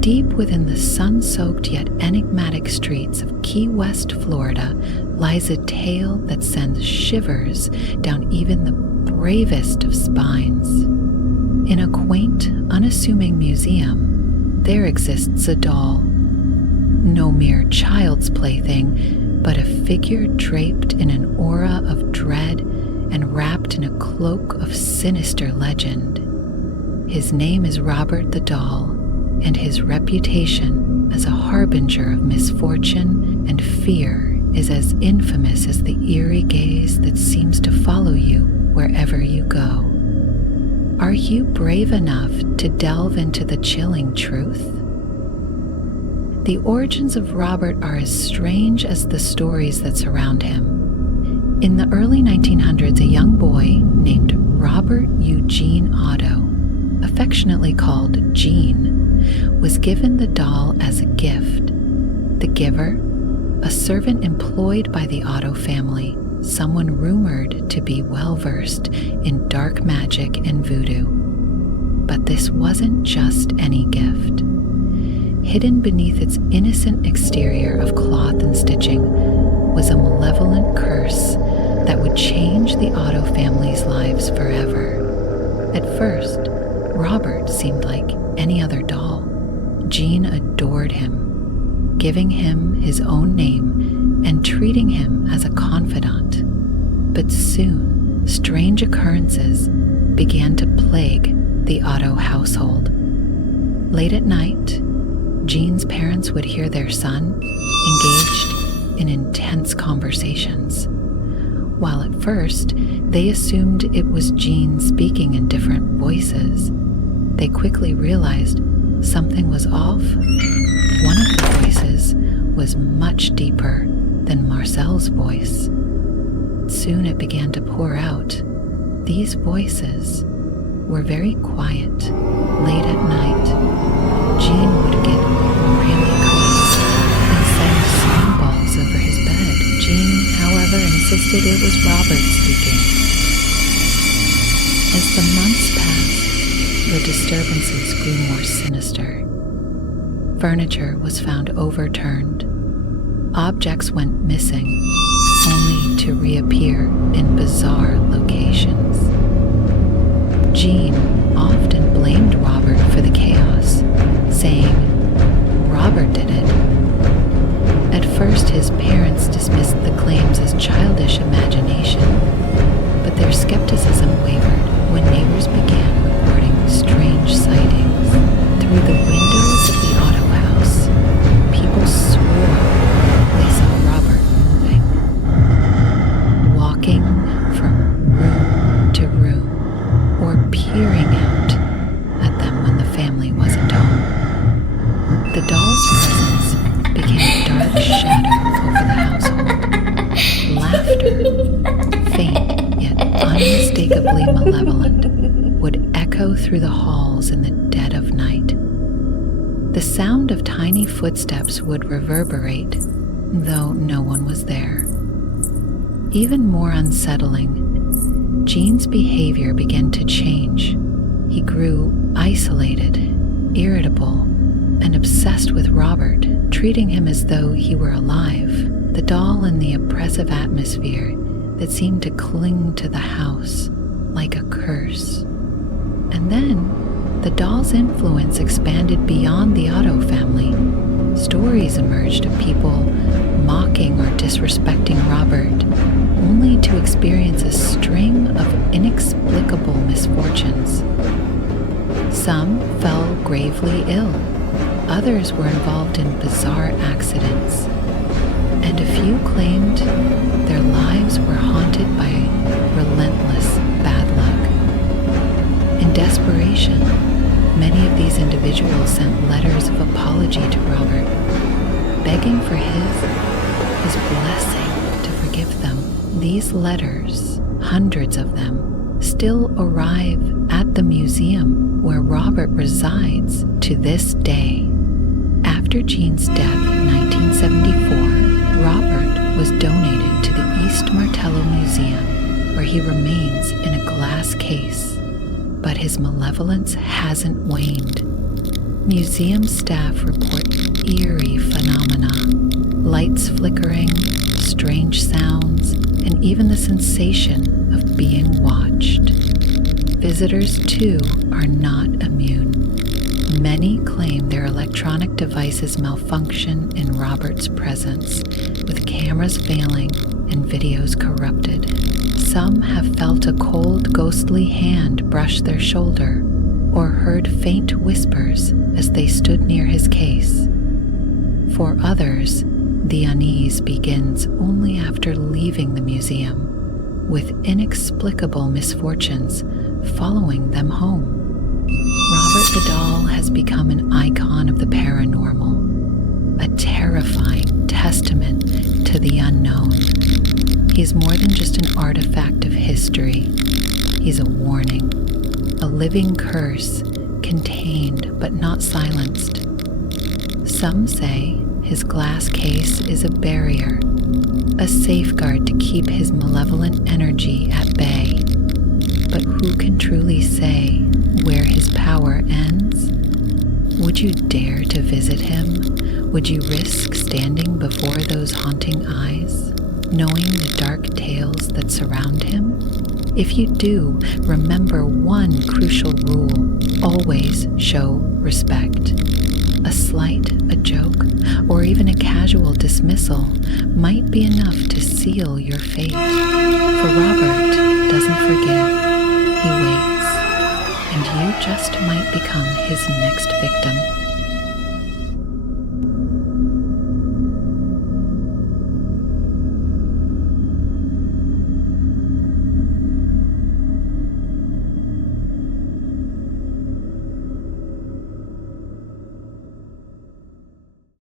Deep within the sun-soaked yet enigmatic streets of Key West, Florida, lies a tale that sends shivers down even the bravest of spines. In a quaint, unassuming museum, there exists a doll. No mere child's plaything, but a figure draped in an aura of dread and wrapped in a cloak of sinister legend. His name is Robert the Doll, and his reputation as a harbinger of misfortune and fear is as infamous as the eerie gaze that seems to follow you wherever you go. Are you brave enough to delve into the chilling truth? The origins of Robert are as strange as the stories that surround him. In the early 1900s, a young boy named Robert Eugene Otto, affectionately called Gene, was given the doll as a gift. The giver, a servant employed by the Otto family, someone rumored to be well-versed in dark magic and voodoo. But this wasn't just any gift. Hidden beneath its innocent exterior of cloth and stitching was a malevolent curse that would change the Otto family's lives forever. At first, Robert seemed like any other doll. Gene adored him, giving him his own name and treating him as a confidant. But soon, strange occurrences began to plague the Otto household. Late at night, Gene's parents would hear their son engaged in intense conversations. While at first, they assumed it was Gene speaking in different voices, they quickly realized something was off. One of the voices was much deeper than Marcel's voice. Soon it began to pour out. These voices were very quiet. Late at night, Gene would get really crazy and send snowballs over his bed. Gene, however, insisted it was Robert speaking. As the months passed, the disturbances grew more sinister. Furniture was found overturned. Objects went missing, only to reappear in bizarre locations. Gene often blamed Robert for the chaos, saying Robert did it. At first, his parents dismissed the claims as childish imagination, but their skepticism wavered when neighbors began reporting strange sightings. Through the windows of the Otto house, people swore they saw Robert moving, walking from room to room, or peering out at them when the family wasn't home. The doll's presence became a dark shadow over the household. Laughter, faint yet unmistakably malevolent, would echo through the halls in the dead of night. The sound of tiny footsteps would reverberate, though no one was there. Even more unsettling, Gene's behavior began to change. He grew isolated, irritable, and obsessed with Robert, treating him as though he were alive. The doll in the oppressive atmosphere that seemed to cling to the house like a curse. And then, the doll's influence expanded beyond the Otto family. Stories emerged of people mocking or disrespecting Robert, only to experience a string of inexplicable misfortunes. Some fell gravely ill, others were involved in bizarre accidents, and a few claimed their lives were haunted by relentless bad luck. isolation. Many of these individuals sent letters of apology to Robert, begging for his blessing to forgive them. These letters, hundreds of them, still arrive at the museum where Robert resides to this day. After Jean's death in 1974, Robert was donated to the East Martello Museum, where he remains in a glass case. But his malevolence hasn't waned. Museum staff report eerie phenomena, lights flickering, strange sounds, and even the sensation of being watched. Visitors, too, are not immune. Many claim their electronic devices malfunction in Robert's presence, with cameras failing and videos corrupted. Some have felt a cold, ghostly hand brush their shoulder or heard faint whispers as they stood near his case. For others, the unease begins only after leaving the museum, with inexplicable misfortunes following them home. Robert the Doll has become an icon of the paranormal, a terrifying testament to the unknown. He's more than just an artifact of history. He's a warning, a living curse, contained but not silenced. Some say his glass case is a barrier, a safeguard to keep his malevolent energy at bay. But who can truly say where his power ends? Would you dare to visit him? Would you risk standing before those haunting eyes, knowing the dark tales that surround him? If you do, remember one crucial rule: always show respect. A slight, a joke, or even a casual dismissal might be enough to seal your fate. For Robert doesn't forgive, he waits, and you just might become his next victim.